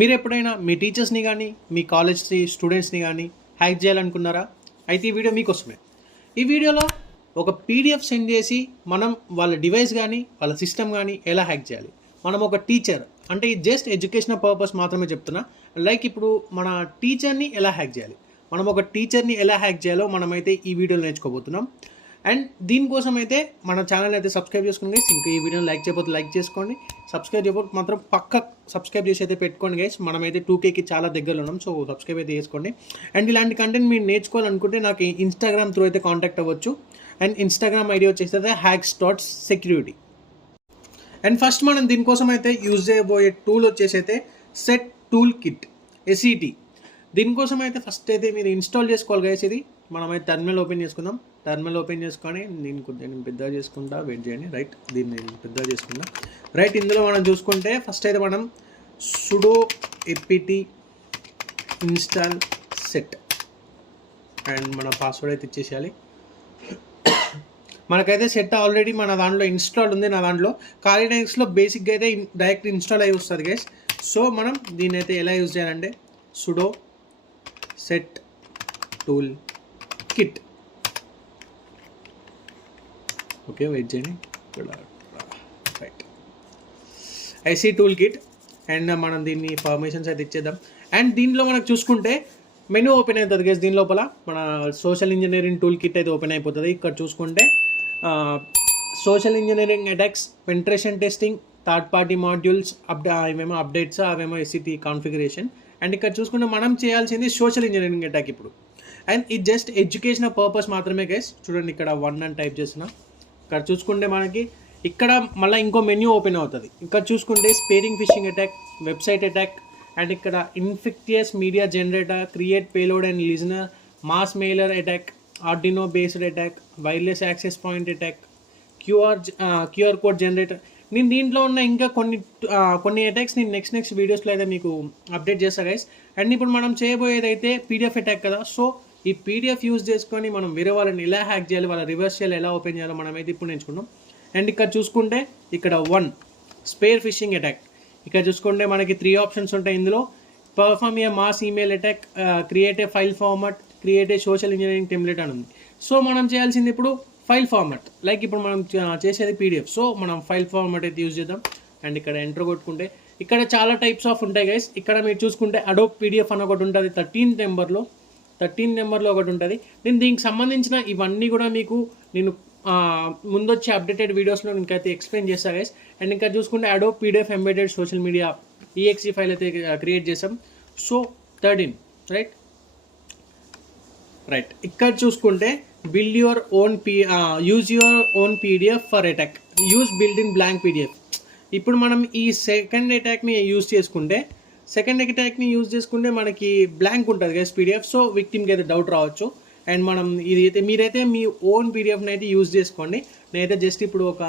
మీరు ఎప్పుడైనా మీ టీచర్స్ని కానీ మీ కాలేజ్ స్టూడెంట్స్ని కానీ హ్యాక్ చేయాలనుకున్నారా? అయితే ఈ వీడియో మీకోసమే. ఈ వీడియోలో ఒక పీడిఎఫ్ సెండ్ చేసి మనం వాళ్ళ డివైస్ కానీ వాళ్ళ సిస్టమ్ కానీ ఎలా హ్యాక్ చేయాలి. మనం ఒక టీచర్ అంటే ఇది జస్ట్ ఎడ్యుకేషనల్ పర్పస్ మాత్రమే చెప్తున్నా. లైక్ ఇప్పుడు మన టీచర్ని ఎలా హ్యాక్ చేయాలి, మనం ఒక టీచర్ని ఎలా హ్యాక్ చేయాలో మనమైతే ఈ వీడియోలో నేర్చుకోబోతున్నాం. అండ్ దీనికోసం అయితే మన ఛానల్ అయితే సబ్స్క్రైబ్ చేసుకోండి గైస్. ఇంకా ఈ వీడియోని లైక్ చేయకపోతే లైక్ చేసుకోండి, సబ్స్క్రైబ్ చేయకపోతే మాత్రం పక్క సబ్స్క్రైబ్ చేసి అయితే పెట్టుకోండి గైస్. మనమైతే 2Kకి చాలా దగ్గరలో ఉన్నాం, సో సబ్స్క్రైబ్ అయితే చేసుకోండి. అండ్ ఇలాంటి కంటెంట్ మీరు నేర్చుకోవాలనుకుంటే నాకు ఇన్స్టాగ్రామ్ త్రూ అయితే కాంటాక్ట్ అవ్వచ్చు. అండ్ ఇన్స్టాగ్రామ్ ఐడి వచ్చేసి అయితే hacks.security. అండ్ ఫస్ట్ మనం దీనికోసం అయితే యూజ్ చేయబోయే టూల్ వచ్చేసి అయితే సెట్ టూల్ కిట్ SET. దీనికోసం అయితే ఫస్ట్ అయితే మీరు ఇన్స్టాల్ చేసుకోవాలి గైస్. ఇది మనమైతే టర్మినల్ ఓపెన్ చేసుకుందాం. టర్మినల్ ఓపెన్ చేసుకొని నేను పెద్దగా చేసుకుంటా, వెయిట్ చేయండి. రైట్, దీన్ని నేను పెద్దగా చేసుకుంటా. రైట్, ఇందులో మనం చూసుకుంటే ఫస్ట్ అయితే మనం sudo apt install set and మన పాస్వర్డ్ అయితే ఇచ్చేసేయాలి. మనకైతే సెట్ ఆల్రెడీ మన దాంట్లో ఇన్స్టాల్ ఉంది. నా దాంట్లో కాలినెక్స్లో బేసిక్గా అయితే డైరెక్ట్ ఇన్స్టాల్ అయి వస్తుంది గైస్. సో మనం దీన్ని అయితే ఎలా యూజ్ చేయాలంటే sudo set tool kit. Okay, wait చేయండి. Right, I see tool kit. And మనం దీన్ని ఫార్మేషన్స్ అయితే ఇచ్చేద్దాం. అండ్ దీనిలో మనకు చూసుకుంటే మెనూ ఓపెన్ అవుతుంది గైస్. దీని లోపల మన సోషల్ ఇంజనీరింగ్ టూల్ కిట్ అయితే ఓపెన్ అయిపోతుంది. ఇక్కడ చూసుకుంటే social engineering attacks, పెంట్రేషన్ testing, third party modules, ఇవేమో అప్డేట్స్, అవేమో SET కాన్ఫిగరేషన్. అండ్ ఇక్కడ చూసుకుంటే మనం చేయాల్సింది సోషల్ ఇంజనీరింగ్ అటాక్ ఇప్పుడు. అండ్ ఇది జస్ట్ ఎడ్యుకేషనల్ పర్పస్ మాత్రమే గైస్. చూడండి, ఇక్కడ 1 అని టైప్ చేసిన. ఇక్కడ చూసుకుంటే మనకి ఇక్కడ మళ్ళీ ఇంకో మెన్యూ ఓపెన్ అవుతుంది. ఇక్కడ చూసుకుంటే spearing phishing attack, website attack, and ఇక్కడ infectious media generator, create payload and listener, mass mailer attack, Arduino based attack, wireless access point attack, QR code generator. నేను దీంట్లో ఉన్న ఇంకా కొన్ని అటాక్స్ నేను నెక్స్ట్ వీడియోస్లో అయితే మీకు అప్డేట్ చేస్తా గైస్. అండ్ ఇప్పుడు మనం చేయబోయేది అయితే PDF అటాక్ కదా. సో ఈ PDF యూజ్ చేసుకొని మనం వేరే వాళ్ళని ఎలా హ్యాక్ చేయాలి, వాళ్ళ రివర్స్ చేయాలి, ఎలా ఓపెన్ చేయాలో మనమైతే ఇప్పుడు నేర్చుకున్నాం. అండ్ ఇక్కడ చూసుకుంటే ఇక్కడ 1 స్పేర్ ఫిషింగ్ అటాక్. ఇక్కడ చూసుకుంటే మనకి 3 ఆప్షన్స్ ఉంటాయి ఇందులో. Perform A mass email attack, create a file format, create a social engineering template అని ఉంది. సో మనం చేయాల్సింది ఇప్పుడు ఫైల్ ఫార్మాట్. లైక్ ఇప్పుడు మనం చేసేది PDF, సో మనం ఫైల్ ఫార్మాట్ అయితే యూజ్ చేద్దాం. అండ్ ఇక్కడ ఎంటర్ కొట్టుకుంటే ఇక్కడ చాలా టైప్స్ ఆఫ్ ఉంటాయి గైస్. ఇక్కడ మీరు చూసుకుంటే అడోబ్ PDF అని ఒకటి ఉంటుంది, 13th నెంబర్లో ఒకటి ఉంటుంది. నేను దీనికి సంబంధించిన ఇవన్నీ కూడా మీకు నేను ముందొచ్చే అప్డేటెడ్ వీడియోస్లో ఇంకైతే ఎక్స్ప్లెయిన్ చేస్తాను గైస్. అండ్ ఇంకా చూసుకుంటే Adobe PDF embedded social media EXE file అయితే క్రియేట్ చేసాం. So 13 right. ఇక్కడ చూసుకుంటే build your own use your own PDF for attack, use build in blank PDF. ఇప్పుడు మనం ఈ సెకండ్ అటాక్ని యూజ్ చేసుకుంటే మనకి బ్లాంక్ ఉంటుంది గైస్ PDF. సో విక్టిమ్కి అయితే డౌట్ రావచ్చు. అండ్ మనం మీరైతే మీ ఓన్ PDFని అయితే యూజ్ చేసుకోండి. నేనైతే జస్ట్ ఇప్పుడు ఒక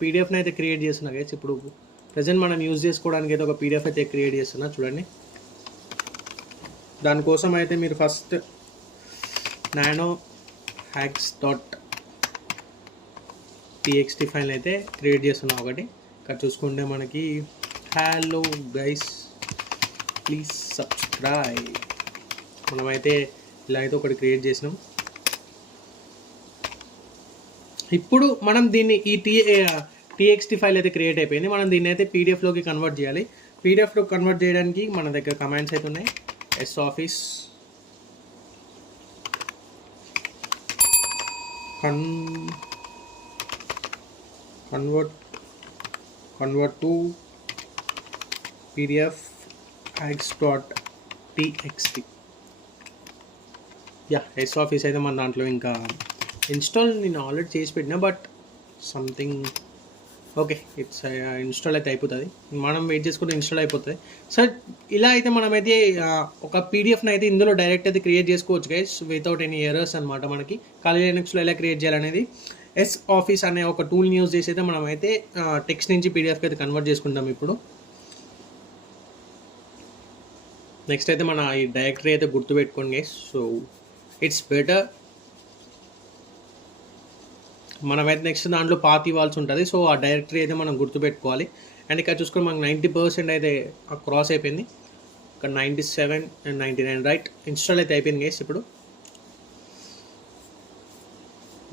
PDFని అయితే క్రియేట్ చేస్తున్నా గైస్. ఇప్పుడు ప్రజెంట్ మనం యూజ్ చేసుకోవడానికి అయితే ఒక PDF అయితే క్రియేట్ చేస్తున్నా. చూడండి, దానికోసం అయితే మీరు ఫస్ట్ nanohacks.txt ఫైల్ అయితే క్రియేట్ చేస్తున్నా ఒకటి. ఇక్కడ చూసుకుంటే మనకి హలో గైస్ ప్లీజ్ సబ్స్క్రైబ్, మనమైతే ఇలా అయితే ఒకటి క్రియేట్ చేసినాం. ఇప్పుడు మనం దీన్ని ఈ TXT ఫైల్ అయితే క్రియేట్ అయిపోయింది. మనం దీన్ని అయితే PDFలోకి కన్వర్ట్ చేయాలి. PDFలో కన్వర్ట్ చేయడానికి మన దగ్గర కమాండ్స్ అయితే ఉన్నాయి. soffice convert to PDF hacks.txt. soffice అయితే మన దాంట్లో ఇంకా ఇన్స్టాల్ నేను ఆల్రెడీ చేసి పెట్టినా, but something okay it's install అయితే అయిపోతుంది. మనం వెయిట్ చేసుకుంటే ఇన్స్టాల్ అయిపోతుంది. సార్ ఇలా అయితే మనమైతే ఒక PDFని అయితే ఇందులో డైరెక్ట్ అయితే క్రియేట్ చేసుకోవచ్చు గైస్, వితౌట్ ఎనీ ఎర్రర్స్ అనమాట. మనకి Kali Linuxలో ఎలా క్రియేట్ చేయాలనేది soffice అనే ఒక టూల్ని యూజ్ చేసి అయితే మనమైతే టెక్స్ట్ నుంచి PDFకి అయితే కన్వర్ట్ చేసుకుంటాం. ఇప్పుడు నెక్స్ట్ అయితే మన ఈ డైరెక్టరీ అయితే గుర్తుపెట్టుకోండి గైస్. సో ఇట్స్ బెటర్ మనమైతే నెక్స్ట్ దాంట్లో పాత్ ఇవ్వాల్సి ఉంటుంది. సో ఆ డైరెక్టరీ అయితే మనం గుర్తుపెట్టుకోవాలి. అండ్ ఇక్కడ చూసుకొని మనకు 90% అయితే క్రాస్ అయిపోయింది. ఇక్కడ 97 అండ్ 99 రైట్. ఇన్స్టాల్ అయితే అయిపోయింది గైస్. ఇప్పుడు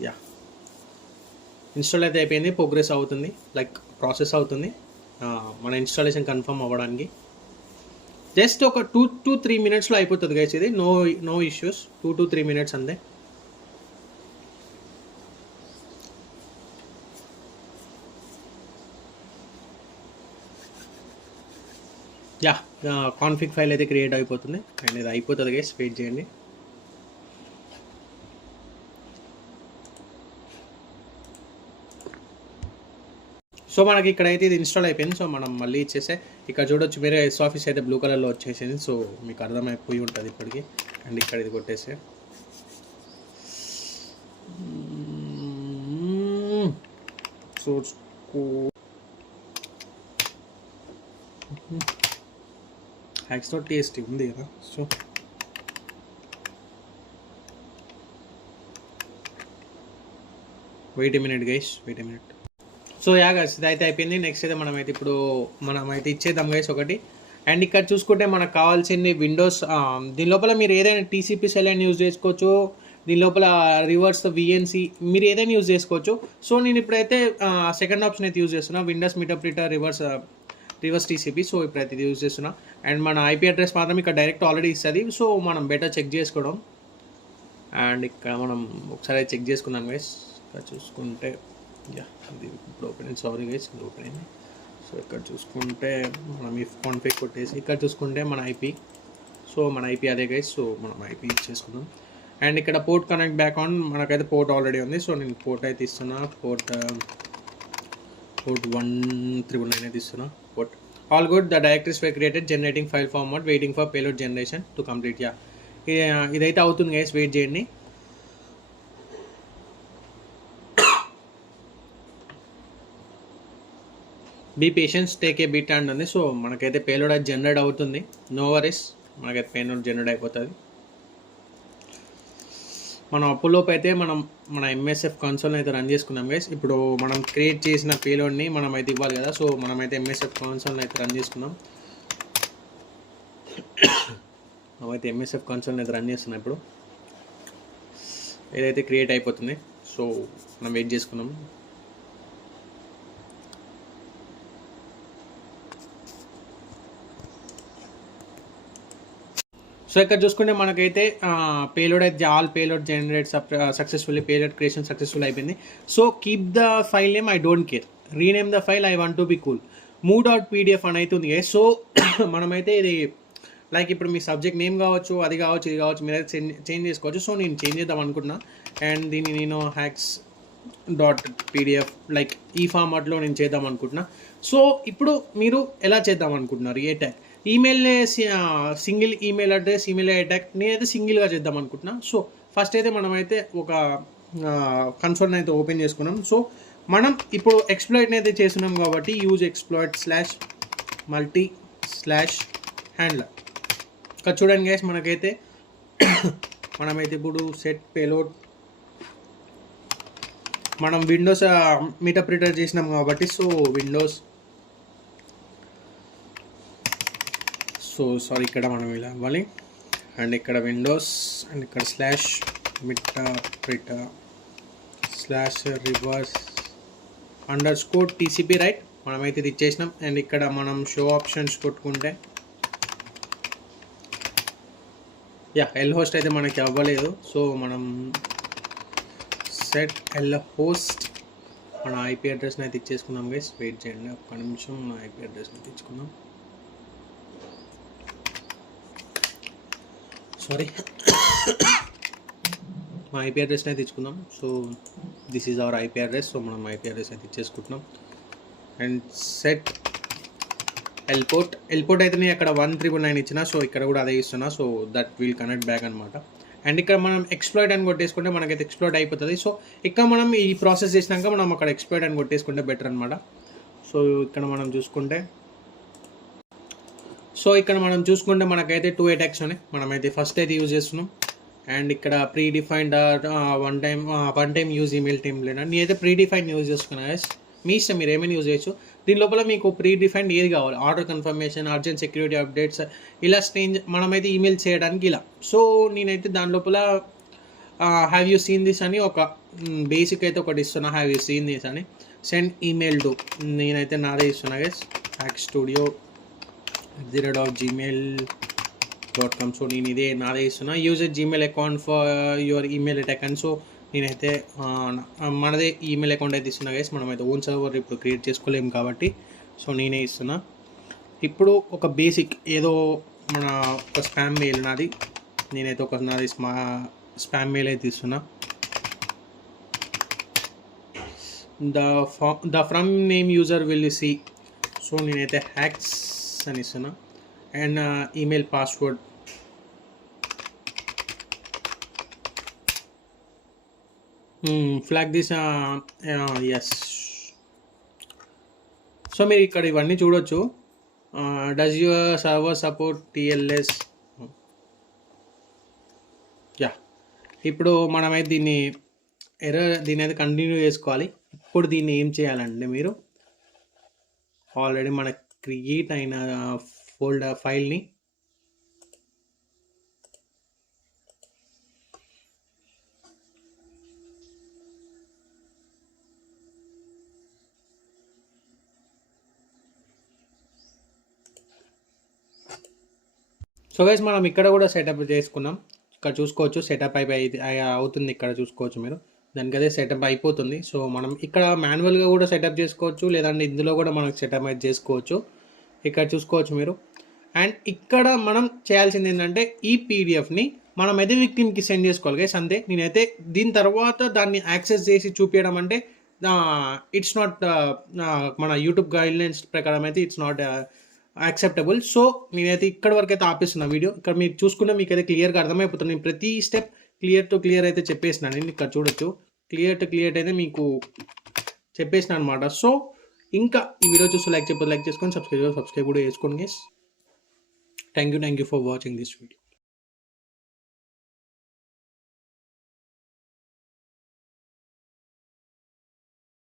యా ఇన్స్టాల్ అయితే అయిపోయింది. ప్రోగ్రెస్ అవుతుంది, లైక్ ప్రాసెస్ అవుతుంది మన ఇన్స్టాలేషన్ కన్ఫర్మ్ అవ్వడానికి. జస్ట్ ఒక 2 to 3 minutesలో అయిపోతుంది గైస్. ఇది నో ఇష్యూస్. 2 to 3 minutes అంతే. యా కాన్ఫిగ్ ఫైల్ అయితే క్రియేట్ అయిపోతుంది అండ్ ఇది అయిపోతుంది గైస్. వెయిట్ చేయండి. సో మనకి ఇక్కడైతే ఇది ఇన్స్టాల్ అయిపోయింది. సో మనం మళ్ళీ ఇచ్చేసే ఇక్కడ చూడొచ్చు మీరు ఎస్ ఆఫీస్ అయితే బ్లూ కలర్లో వచ్చేసింది. సో మీకు అర్థమైపోయి ఉంటుంది ఇప్పటికి. అండ్ ఇక్కడ ఇది కొట్టేసే సోర్స్ హ్యాక్స్ డాట్ టీఎస్టీ ఉంది కదా. So wait a minute guys, wait a minute. So yeah guys ఇది అయితే అయిపోయింది. నెక్స్ట్ అయితే మనమైతే ఇచ్చేద్దాం గైస్ ఒకటి. అండ్ ఇక్కడ చూసుకుంటే మనకు కావాల్సింది విండోస్. దీని లోపల మీరు ఏదైనా టీసీపీ సెలైన్ యూజ్ చేసుకోవచ్చు. దీని లోపల రివర్స్ విఎన్సి మీరు ఏదైనా యూజ్ చేసుకోవచ్చు. సో నేను ఇప్పుడైతే సెకండ్ ఆప్షన్ అయితే యూజ్ చేస్తున్నా, విండోస్ మీటర్ప్రిటర్ రివర్స్ టీసీపీ. సో ఇప్పుడైతే ఇది యూజ్ చేస్తున్నా. అండ్ మన ఐపీ అడ్రస్ మాత్రం ఇక్కడ డైరెక్ట్ ఆల్రెడీ ఇస్తుంది. సో మనం బెటర్ చెక్ చేసుకోవడం. అండ్ ఇక్కడ మనం ఒకసారి చెక్ చేసుకుందాం గైస్. ఇక్కడ చూసుకుంటే యా అది ఇప్పుడు ఓపెన్ అయింది. సారీ గైస్ ఇది ఓపెన్ అయింది. సో ఇక్కడ చూసుకుంటే మనం ఇఫ్ కాన్ఫిగ్ కొట్టేసి ఇక్కడ చూసుకుంటే మన ఐపీ. సో మన ఐపీ అదే గైస్. సో మనం ఐపీ ఇచ్చేసుకుందాం. అండ్ ఇక్కడ పోర్ట్ కనెక్ట్ బ్యాక్ ఆన్ మనకైతే పోర్ట్ ఆల్రెడీ ఉంది. సో నేను పోర్ట్ అయితే ఇస్తున్నా. పోర్ట్ 1319 అయితే ఇస్తున్నా. Port all good. The directories were created, generating file format, waiting for payload generation to complete. Yeah ఇదైతే అవుతుంది గైస్. వెయిట్ చేయండి. Be patience, take a bit and ఉంది. సో మనకైతే పేలోడ్ అది జనరేట్ అవుతుంది. నో వరీస్, మనకైతే పేలోడ్ జనరేట్ అయిపోతుంది. మనం అప్పులోపు అయితే మన ఎంఎస్ఎఫ్ కన్సోల్ని అయితే రన్ చేసుకున్నాం గైస్. ఇప్పుడు మనం క్రియేట్ చేసిన పేలోడ్ని మనం అయితే ఇవ్వాలి కదా. సో మనమైతే ఎంఎస్ఎఫ్ కన్సోల్ని అయితే రన్ చేసుకున్నాం. మనమైతే ఎంఎస్ఎఫ్ కన్సోల్ని అయితే రన్ చేస్తున్నాం. ఇప్పుడు ఏదైతే క్రియేట్ అయిపోతుంది. సో మనం వెయిట్ చేసుకున్నాం. సో ఇక్కడ చూసుకుంటే మనకైతే పేలోడ్ అయితే all payload generate successfully, payload creation successful అయిపోయింది. So keep the file name I don't care, rename the file I want to be cool, move.pdf అని అవుతుంది. సో మనమైతే ఇది లైక్ ఇప్పుడు మీ సబ్జెక్ట్ నేమ్ కావచ్చు, అది కావచ్చు, ఇది కావచ్చు, మీరైతే చేంజ్ చేసుకోవచ్చు. సో నేను చేంజ్ చేద్దాం అనుకుంటున్నా. అండ్ దీన్ని నేను hacks.pdf లైక్ ఈ ఫార్మాట్లో నేను చేద్దాం అనుకుంటున్నా. సో ఇప్పుడు మీరు ఎలా చేద్దాం అనుకుంటున్నారు? Attack email single email address, email attack నేనైతే సింగిల్గా చేద్దాం అనుకుంటున్నా. సో ఫస్ట్ అయితే మనమైతే ఒక కన్సోల్ని అయితే ఓపెన్ చేసుకున్నాం. సో మనం ఇప్పుడు ఎక్స్ప్లాయిట్ని అయితే చేస్తున్నాం కాబట్టి యూజ్ ఎక్స్ప్లాయిట్ /multi/handler. ఇక్కడ చూడండి గైస్ మనకైతే మనమైతే ఇప్పుడు సెట్ పేలోడ్ మనం విండోస్ మీటర్ప్రిటర్ చేసినాం కాబట్టి సో విండోస్ సారీ ఇక్కడ మనం ఇలా ఇవ్వాలి. అండ్ ఇక్కడ విండోస్ అండ్ ఇక్కడ /reverse_TCP రైట్. మనమైతే ఇది ఇచ్చేసినాం. అండ్ ఇక్కడ మనం షో ఆప్షన్స్ కొట్టుకుంటే యా ఎల్ హోస్ట్ అయితే మనకి అవ్వలేదు. సో మనం సెట్ ఎల్ హోస్ట్ మన ఐపీ అడ్రస్ని అయితే ఇచ్చేసుకున్నాం గైస్. వెయిట్ చేయండి ఒక్క నిమిషం. మన ఐపీ అడ్రస్ని అయితే ఇచ్చుకుందాం. సారీ మా ఐపీ అడ్రస్ని అయితే ఇచ్చుకుందాం. So this is our IP address. So మనం ఐపీ అడ్రస్ అయితే ఇచ్చేసుకుంటున్నాం. అండ్ సెట్ ఎల్పోర్ట్ అయితే నేను అక్కడ 1319 ఇచ్చిన. సో ఇక్కడ కూడా అదే ఇస్తున్నా. So that will connect back అనమాట. అండ్ ఇక్కడ మనం ఎక్స్ప్లాయిట్ అని కొట్టేసుకుంటే మనకైతే ఎక్స్ప్లాయిట్ అయిపోతుంది. సో ఇక్కడ మనం ఈ ప్రాసెస్ చేసినాక మనం అక్కడ ఎక్స్ప్లాయిట్ అని కొట్టేసుకుంటే బెటర్ అనమాట. సో ఇక్కడ మనం చూసుకుంటే మనకైతే 2 అటాక్స్ ఉన్నాయి. మనమైతే ఫస్ట్ అయితే యూజ్ చేస్తున్నాం. అండ్ ఇక్కడ pre defined one time use email template అని నేనైతే ప్రీ డిఫైన్డ్ యూజ్ చేసుకున్నా గైస్. మీ ఇష్టం, మీరు ఏమైనా యూజ్ చేయొచ్చు. దీని లోపల మీకు ప్రీ డిఫైన్డ్ ఏది కావాలి, order confirmation, urgent security updates, ఇలా మనమైతే ఈమెయిల్ చేయడానికి ఇలా. సో నేనైతే దాని లోపల హ్యావ్ యూ సీన్ దిస్ అని ఒక బేసిక్ అయితే ఒకటి ఇస్తున్నా, హ్యావ్ యూ సీన్ దిస్ అని. సెండ్ ఈమెయిల్ టు, నేనైతే నాదే ఇస్తున్నా గైస్, hackstudio@gmail.com. సో నేను ఇదే నాదే ఇస్తున్నా. Use Gmail account for your email attack అని. సో నేనైతే మనదే ఈమెయిల్ అకౌంట్ అయితే ఇస్తున్నా గైస్. మనమైతే ఓన్ సర్వర్ ఇప్పుడు క్రియేట్ చేసుకోలేము కాబట్టి సో నేనే ఇస్తున్నా. ఇప్పుడు ఒక బేసిక్ ఏదో మన ఒక స్పామ్ మెయిల్ నాది, నేనైతే ఒక నాది స్పామ్ మెయిల్ అయితే ఇస్తున్నా. The from name user will see. So నేనైతే హ్యాక్స్ అని ఇస్తున్నా. And email password, flag this, yes. So మీరు ఇక్కడ ఇవన్నీ చూడొచ్చు. Does your server support TLS? Yeah. ఇప్పుడు మనమైతే దీన్ని అయితే కంటిన్యూ చేసుకోవాలి. ఇప్పుడు దీన్ని ఏం చేయాలంటే, మీరు ఆల్రెడీ మనకు క్రియేట్ అయిన ఫైల్ని సో గైస్ మనం ఇక్కడ కూడా సెటప్ చేసుకున్నాం. ఇక్కడ చూసుకోవచ్చు సెటప్ అవుతుంది. ఇక్కడ చూసుకోవచ్చు మీరు, దానికి అదే సెటప్ అయిపోతుంది. సో మనం ఇక్కడ మాన్యువల్గా కూడా సెటప్ చేసుకోవచ్చు, లేదంటే ఇందులో కూడా మనకు సెటప్ అయితే చేసుకోవచ్చు. ఇక్కడ చూసుకోవచ్చు మీరు. అండ్ ఇక్కడ మనం చేయాల్సింది ఏంటంటే, ఈ పీడిఎఫ్ని మనం అయితే విక్టిమ్కి సెండ్ చేసుకోవాలి గైస్, అంతే. నేనైతే దీని తర్వాత దాన్ని యాక్సెస్ చేసి చూపించడం అంటే ఇట్స్ నాట్ మన యూట్యూబ్ గైడ్లైన్స్ ప్రకారం అయితే ఇట్స్ నాట్ యాక్సెప్టబుల్. సో నేనైతే ఇక్కడ వరకు అయితే ఆపేస్తున్నా వీడియో. ఇక్కడ మీరు చూసుకుంటే మీకు అయితే క్లియర్గా అర్థమైపోతుంది. నేను ప్రతి స్టెప్ క్లియర్ అయితే చెప్పేసినాను. నేను ఇక్కడ చూడొచ్చు, క్లియర్ అయితే మీకు చెప్పేసిన అనమాట. సో ఇంకా ఈ వీడియో చూసి లైక్ చేసుకొని సబ్స్క్రైబ్ కూడా చేసుకోండి guys. Thank you for watching this video.